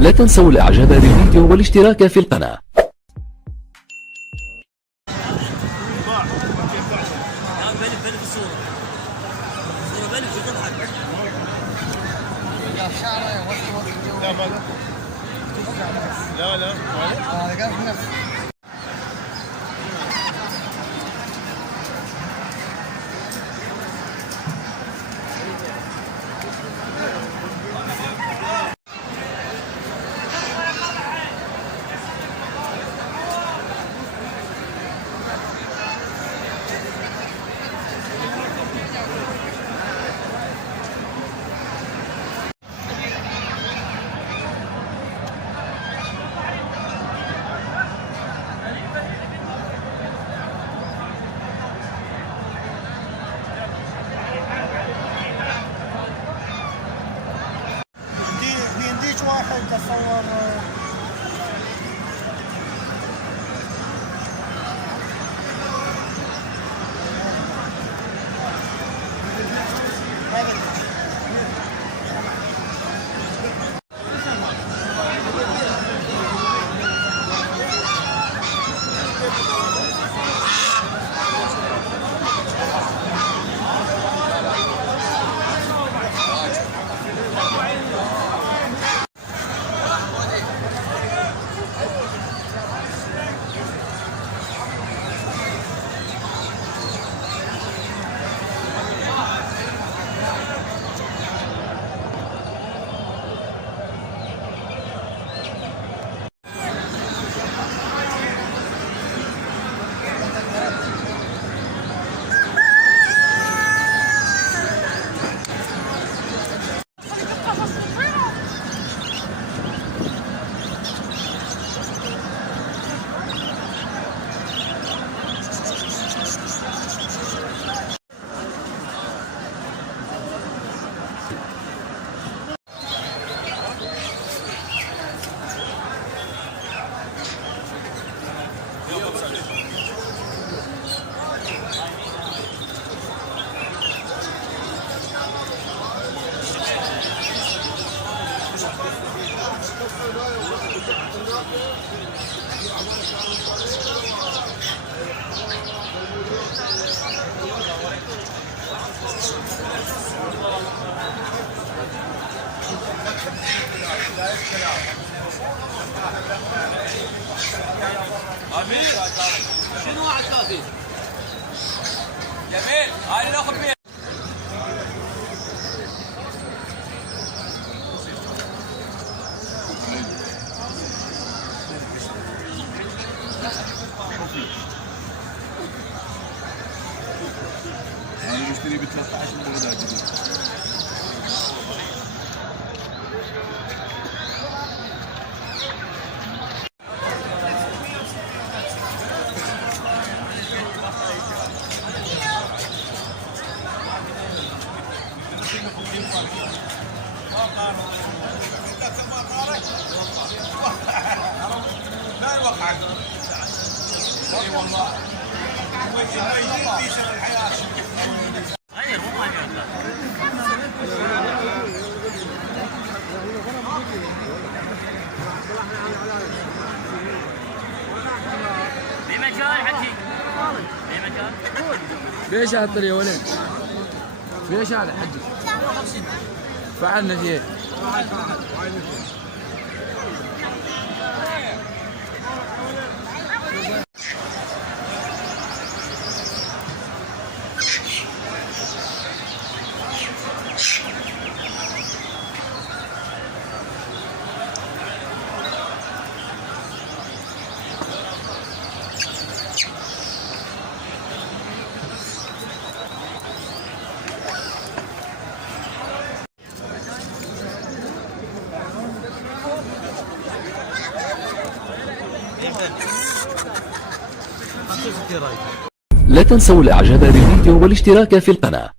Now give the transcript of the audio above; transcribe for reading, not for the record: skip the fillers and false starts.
لا تنسوا الاعجاب بالفيديو والاشتراك في القناة. لا لا واحد تصور امين شنو واحد كافي جميل هاي ناخذ فيها انا بشتري ب 13 من بغداد جديد. لا يوقعك اي والله يزيد الحياه غير مو ما بمجال حكي بمجال ليش هالطريقة يا ولد؟ ليش هذا حجي؟ فعلنا شيء. لا تنسوا الاعجاب بالفيديو والاشتراك في القناة.